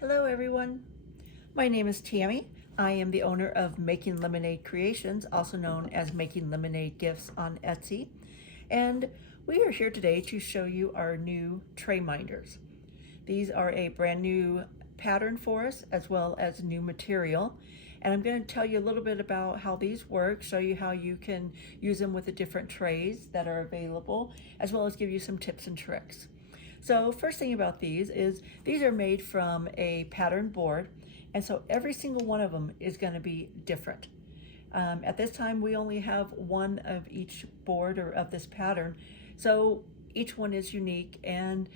Hello everyone, my name is Tammy. I am the owner of Making Lemonade Creations, also known as Making Lemonade Gifts on Etsy. And we are here today to show you our new tray minders. These are a brand new pattern for us as well as new material. And I'm going to tell you a little bit about how these work, show you how you can use them with the different trays that are available, as well as give you some tips and tricks. So first thing about these is these are made from a pattern board, and so every single one of them is going to be different. At this time we only have one of each board or of this pattern, so each one is unique, and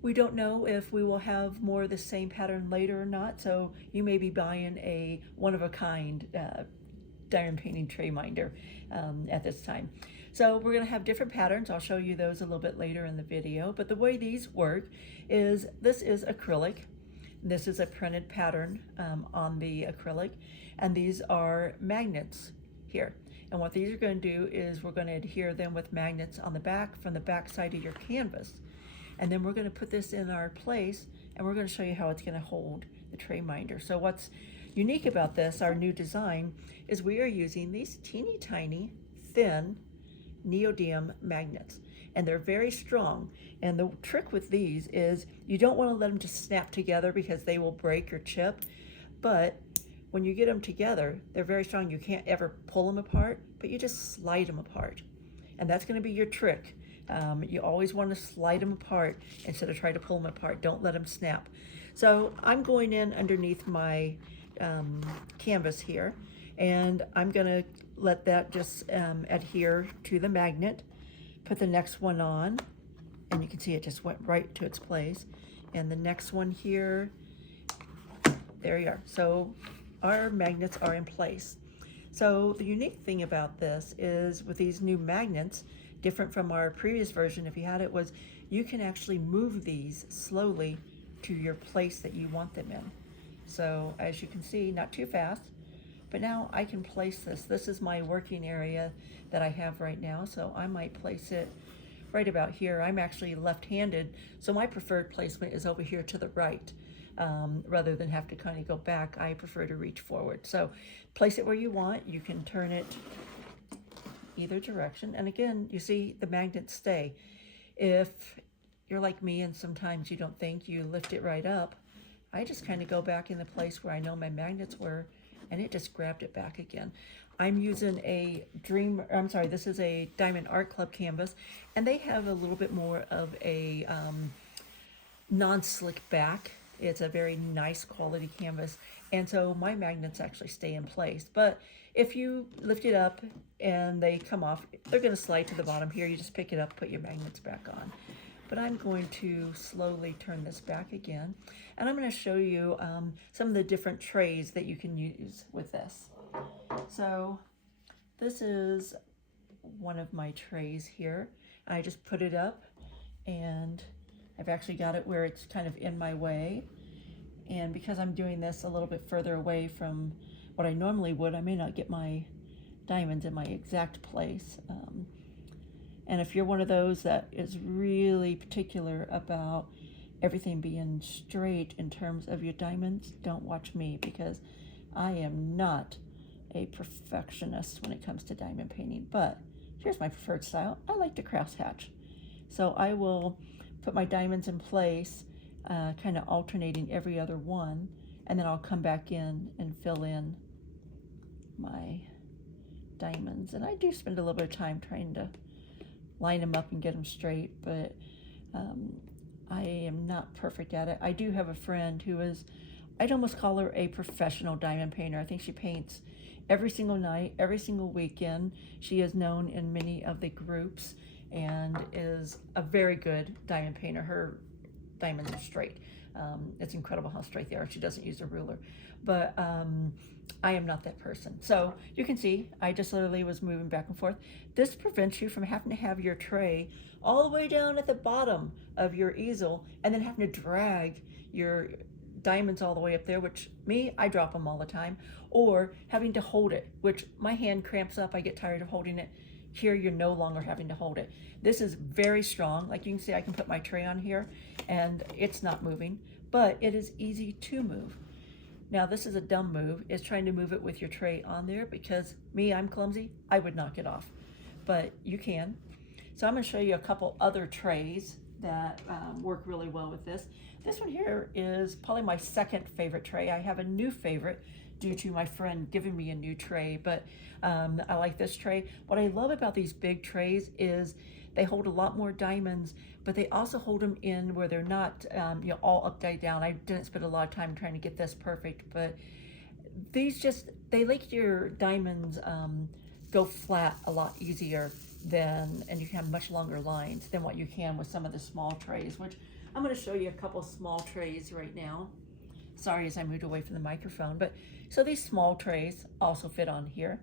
we don't know if we will have more of the same pattern later or not, so you may be buying a one-of-a-kind diamond painting tray minder at this time. So we're going to have different patterns. I'll show you those a little bit later in the video. But the way these work is this is acrylic. This is a printed pattern on the acrylic. And these are magnets here. And what these are going to do is we're going to adhere them with magnets on the back from the back side of your canvas. And then we're going to put this in our place, and we're going to show you how it's going to hold the tray minder. So what's unique about this, our new design, is we are using these teeny tiny, thin neodymium magnets, and they're very strong. And the trick with these is you don't want to let them just snap together because they will break or chip, but when you get them together, they're very strong. You can't ever pull them apart, but you just slide them apart, and that's going to be your trick. You always want to slide them apart instead of try to pull them apart. Don't let them snap. So I'm going in underneath my canvas here, and I'm going to let that just adhere to the magnet. Put the next one on, and you can see it just went right to its place. And the next one here, there you are. So our magnets are in place. So the unique thing about this is with these new magnets, different from our previous version if you had it, was you can actually move these slowly to your place that you want them in. So as you can see, not too fast, but now I can place this. This is my working area that I have right now, so I might place it right about here. I'm actually left-handed, so my preferred placement is over here to the right. Rather than have to kind of go back, I prefer to reach forward. So place it where you want. You can turn it either direction, and again, you see the magnets stay. If you're like me and sometimes you don't think, you lift it right up, I just kind of go back in the place where I know my magnets were, and it just grabbed it back again. I'm using this is a Diamond Art Club canvas, and they have a little bit more of a non-slick back. It's a very nice quality canvas, and so my magnets actually stay in place. But if you lift it up and they come off, they're going to slide to the bottom here. You just pick it up, put your magnets back on. But I'm going to slowly turn this back again, and I'm going to show you some of the different trays that you can use with this. So this is one of my trays here. I just put it up, and I've actually got it where it's kind of in my way. And because I'm doing this a little bit further away from what I normally would, I may not get my diamonds in my exact place. And if you're one of those that is really particular about everything being straight in terms of your diamonds, don't watch me, because I am not a perfectionist when it comes to diamond painting. But here's my preferred style. I like to cross hatch. So I will put my diamonds in place, kind of alternating every other one, and then I'll come back in and fill in my diamonds. And I do spend a little bit of time trying to line them up and get them straight, but I am not perfect at it. I do have a friend who is, I'd almost call her a professional diamond painter. I think she paints every single night, every single weekend. She is known in many of the groups and is a very good diamond painter. Her diamonds are straight. It's incredible how straight they are. She doesn't use a ruler, but I am not that person. So you can see I just literally was moving back and forth. This prevents you from having to have your tray all the way down at the bottom of your easel and then having to drag your diamonds all the way up there, which I drop them all the time, or having to hold it, which my hand cramps up. I get tired of holding it. Here, you're no longer having to hold it. This is very strong. Like you can see, I can put my tray on here and it's not moving, but it is easy to move. Now this is a dumb move, is trying to move it with your tray on there, because me, I'm clumsy, I would knock it off, but you can. So I'm going to show you a couple other trays that work really well with this. This one here is probably my second favorite tray. I have a new favorite due to my friend giving me a new tray, but I like this tray. What I love about these big trays is they hold a lot more diamonds, but they also hold them in where they're not you know, all upside down. I didn't spend a lot of time trying to get this perfect, but these just, they make your diamonds go flat a lot easier than, and you can have much longer lines than what you can with some of the small trays, which I'm going to show you a couple small trays right now. Sorry as I moved away from the microphone, but so these small trays also fit on here.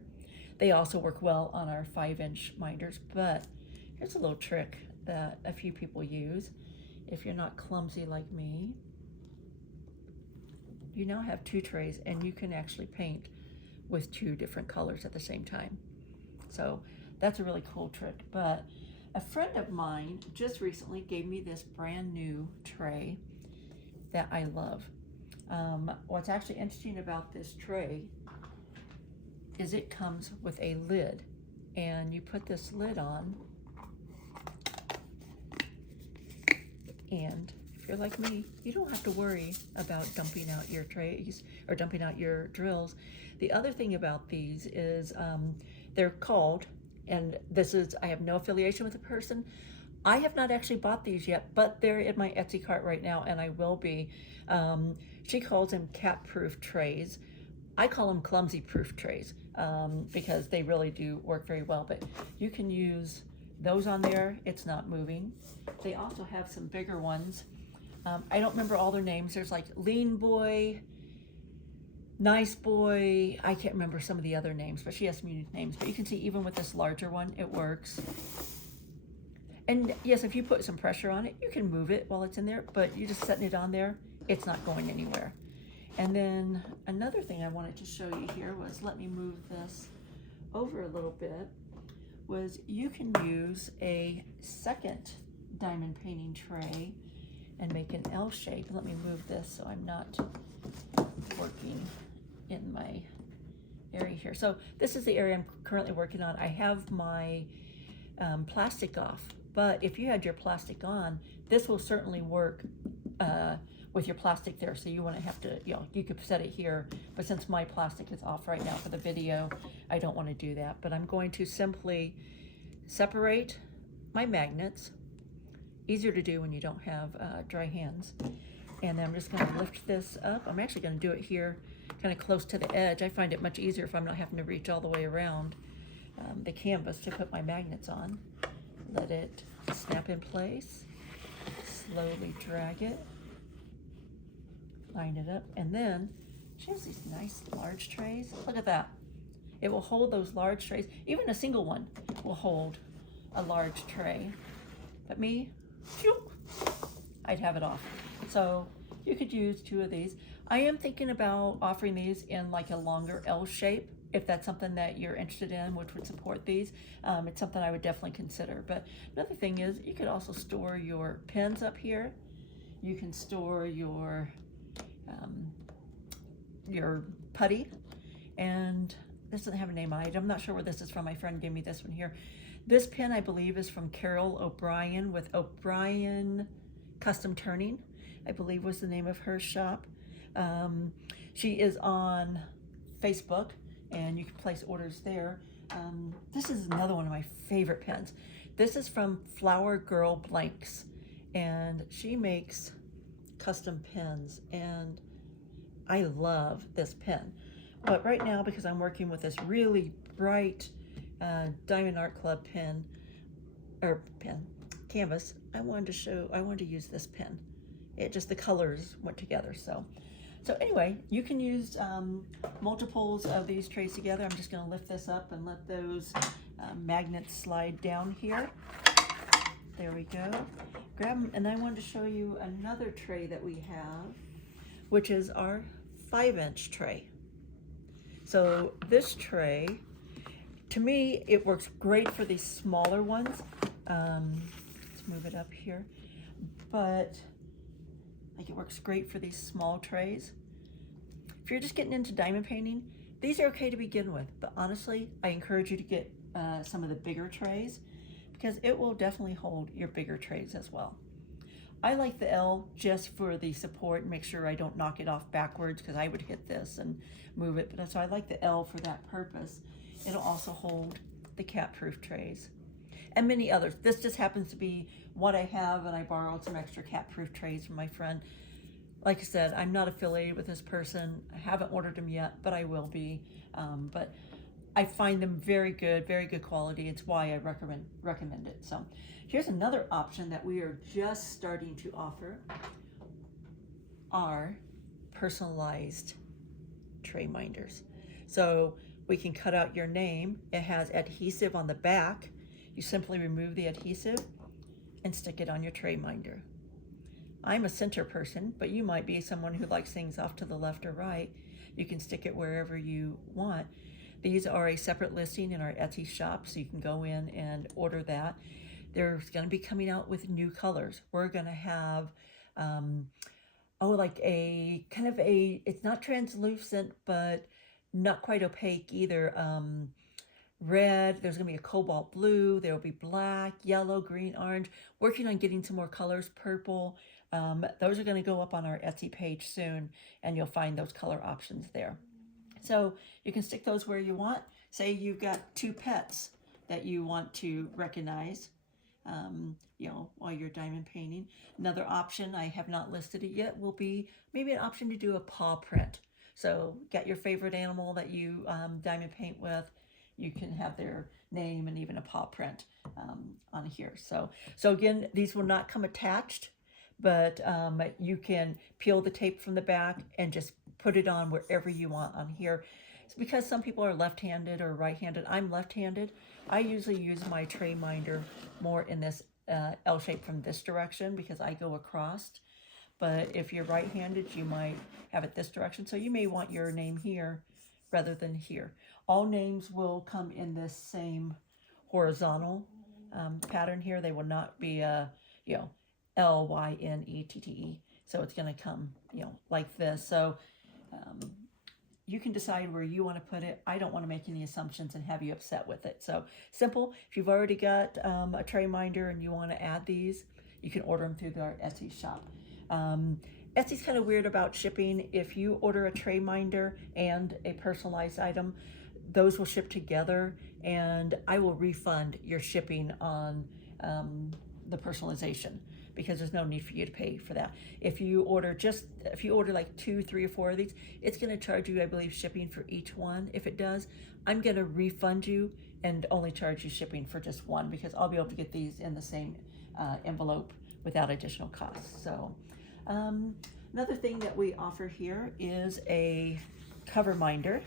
They also work well on our 5-inch minders, but here's a little trick that a few people use. If you're not clumsy like me, you now have 2 trays and you can actually paint with 2 different colors at the same time. So that's a really cool trick. But a friend of mine just recently gave me this brand new tray that I love. What's actually interesting about this tray is it comes with a lid, and you put this lid on, and if you're like me, you don't have to worry about dumping out your trays or dumping out your drills. The other thing about these is they're called, and this is, I have no affiliation with the person. I have not actually bought these yet, but they're in my Etsy cart right now, and I will be. She calls them cat-proof trays. I call them clumsy-proof trays because they really do work very well, but you can use those on there. It's not moving. They also have some bigger ones. I don't remember all their names. There's like Lean Boy, Nice Boy. I can't remember some of the other names, but she has some unique names. But you can see even with this larger one, it works. And yes, if you put some pressure on it, you can move it while it's in there, but you just setting it on there, it's not going anywhere. And then another thing I wanted to show you here was, let me move this over a little bit, was you can use a second diamond painting tray and make an L shape. Let me move this so I'm not working in my area here. So this is the area I'm currently working on. I have my plastic off, but if you had your plastic on, this will certainly work with your plastic there, so you wouldn't have to, you know, you could set it here, but since my plastic is off right now for the video, I don't want to do that. But I'm going to simply separate my magnets, easier to do when you don't have dry hands, and then I'm just going to lift this up. I'm actually going to do it here kind of close to the edge. I find it much easier if I'm not having to reach all the way around the canvas to put my magnets on. Let it snap in place, slowly drag it, line it up, and then she has these nice large trays. Look at that. It will hold those large trays. Even a single one will hold a large tray. But me, phew, I'd have it off. So you could use 2 of these. I am thinking about offering these in like a longer L shape, if that's something that you're interested in, which would support these. It's something I would definitely consider. But another thing is, you could also store your pens up here. You can store your putty, and this doesn't have a name on it. I'm not sure where this is from. My friend gave me this one here. This pen, I believe, is from Carol O'Brien with O'Brien Custom Turning, I believe was the name of her shop. She is on Facebook, and you can place orders there. This is another one of my favorite pens. This is from Flower Girl Blanks, and she makes custom pens, and I love this pen. But right now, because I'm working with this really bright Diamond Art Club canvas, I wanted to use this pen. It just, the colors went together. So anyway, you can use multiples of these trays together. I'm just going to lift this up and let those magnets slide down here. There we go. Grab them, and I wanted to show you another tray that we have, which is our 5-inch tray. So this tray, to me, it works great for these smaller ones. Let's move it up here. But Like, it works great for these small trays. If you're just getting into diamond painting, these are okay to begin with, but honestly, I encourage you to get some of the bigger trays because it will definitely hold your bigger trays as well. I like the L just for the support and make sure I don't knock it off backwards because I would hit this and move it. But so I like the L for that purpose. It'll also hold the cat-proof trays and many others. This just happens to be what I have, and I borrowed some extra cat-proof trays from my friend. Like I said, I'm not affiliated with this person. I haven't ordered them yet, but I will be. But I find them very good quality. It's why I recommend it. So here's another option that we are just starting to offer, are personalized tray minders. So we can cut out your name. It has adhesive on the back. You simply remove the adhesive and stick it on your tray minder. I'm a center person, but you might be someone who likes things off to the left or right. You can stick it wherever you want. These are a separate listing in our Etsy shop, so you can go in and order that. There's going to be coming out with new colors. We're going to have, like a kind of a, it's not translucent, but not quite opaque either. Red, there's going to be a cobalt blue, there will be black, yellow, green, orange. Working on getting some more colors, purple. Those are going to go up on our Etsy page soon, and you'll find those color options there. So you can stick those where you want. Say you've got 2 pets that you want to recognize, while you're diamond painting. Another option, I have not listed it yet, will be maybe an option to do a paw print. So get your favorite animal that you diamond paint with. You can have their name and even a paw print on here. So again, these will not come attached, but you can peel the tape from the back and just put it on wherever you want on here. It's because some people are left-handed or right-handed. I'm left-handed. I usually use my tray minder more in this L shape from this direction because I go across. But if you're right-handed, you might have it this direction. So you may want your name here rather than here. All names will come in this same horizontal pattern here. They will not be L-Y-N-E-T-T-E. So it's going to come, like this. So you can decide where you want to put it. I don't want to make any assumptions and have you upset with it. So simple. If you've already got a tray minder and you want to add these, you can order them through our Etsy shop. Etsy's kind of weird about shipping. If you order a tray minder and a personalized item, those will ship together, and I will refund your shipping on the personalization because there's no need for you to pay for that. If you order like 2, 3, or 4 of these, it's going to charge you, I believe, shipping for each one. If it does, I'm going to refund you and only charge you shipping for just one because I'll be able to get these in the same envelope without additional costs. So another thing that we offer here is a cover minder.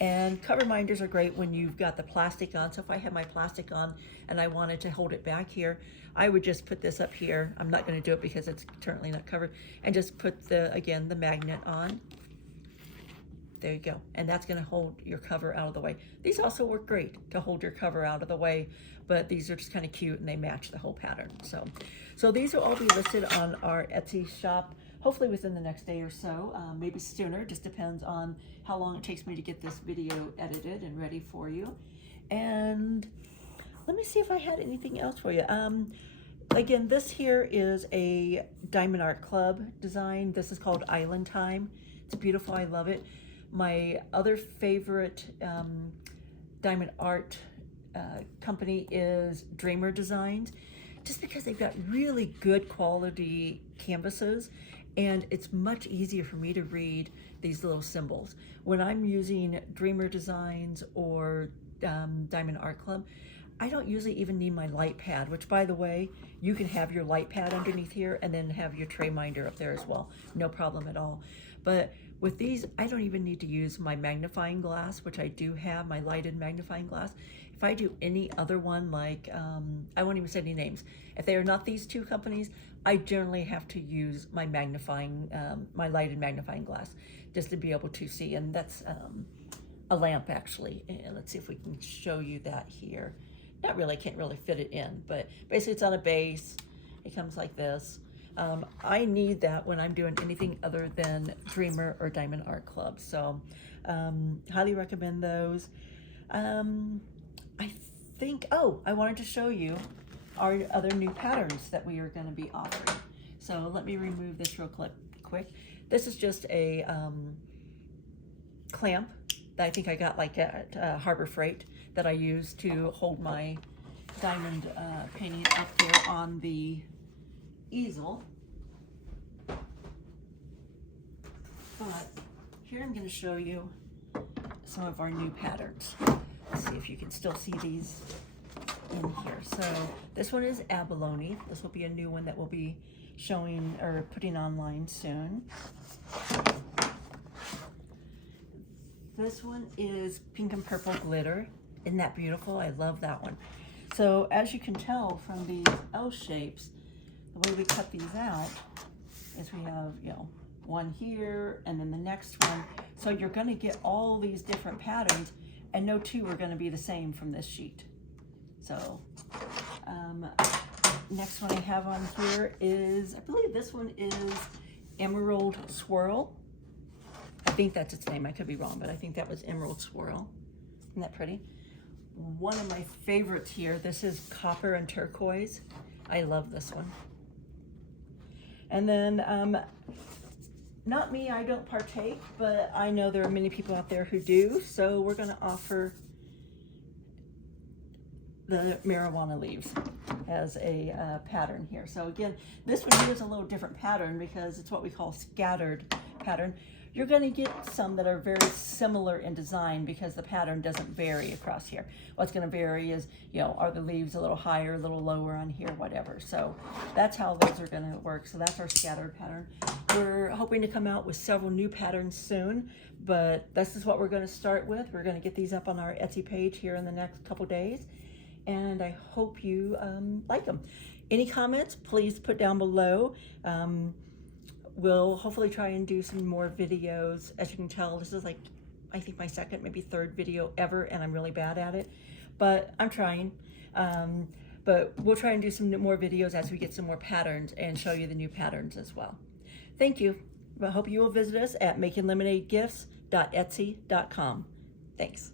And cover minders are great when you've got the plastic on. So if I had my plastic on and I wanted to hold it back here, I would just put this up here. I'm not going to do it because it's currently not covered. And just put the magnet on. There you go. And that's going to hold your cover out of the way. These also work great to hold your cover out of the way, but these are just kind of cute and they match the whole pattern. So these will all be listed on our Etsy shop, hopefully within the next day or so, maybe sooner. Just depends on how long it takes me to get this video edited and ready for you. And let me see if I had anything else for you. Again, this here is a Diamond Art Club design. This is called Island Time. It's beautiful. I love it. My other favorite diamond art company is Dreamer Designs, just because they've got really good quality canvases, and it's much easier for me to read these little symbols. When I'm using Dreamer Designs or Diamond Art Club, I don't usually even need my light pad, which, by the way, you can have your light pad underneath here and then have your tray minder up there as well. No problem at all. But with these, I don't even need to use my magnifying glass, which I do have, my lighted magnifying glass. If I do any other one, like, I won't even say any names. If they are not these two companies, I generally have to use my my lighted magnifying glass just to be able to see. And that's a lamp, actually. And let's see if we can show you that here. Not really, I can't really fit it in, but basically it's on a base. It comes like this. I need that when I'm doing anything other than Dreamer or Diamond Art Club. So highly recommend those. I think, oh, I wanted to show you our other new patterns that we are going to be offering. So let me remove this real quick. This is just a clamp that I think I got like at Harbor Freight that I use to hold my diamond painting up there on the easel. But here I'm going to show you some of our new patterns. Let's see if you can still see these in here. So this one is abalone. This will be a new one that we'll be showing or putting online soon. This one is pink and purple glitter. Isn't that beautiful? I love that one. So as you can tell from these L shapes, the way we cut these out is we have, you know, one here and then the next one. So you're going to get all these different patterns, and no two are going to be the same from this sheet. So next one I have on here is, I believe this one is Emerald Swirl. I think that's its name. I could be wrong, but I think that was Emerald Swirl. Isn't that pretty? One of my favorites here, this is Copper and Turquoise. I love this one. And then, not me, I don't partake, but I know there are many people out there who do. So we're gonna offer the marijuana leaves as a pattern here. So again, this one here is a little different pattern because it's what we call scattered pattern. You're going to get some that are very similar in design because the pattern doesn't vary across here. What's going to vary is, you know, are the leaves a little higher, a little lower on here, whatever. So that's how those are going to work. So that's our scattered pattern. We're hoping to come out with several new patterns soon, but this is what we're going to start with. We're going to get these up on our Etsy page here in the next couple days, and I hope you like them. Any comments, please put down below. We'll hopefully try and do some more videos. As you can tell, this is like, I think my second, maybe third video ever, and I'm really bad at it, but I'm trying. But we'll try and do some more videos as we get some more patterns and show you the new patterns as well. Thank you. I hope you will visit us at makinglemonadegifts.etsy.com. Thanks.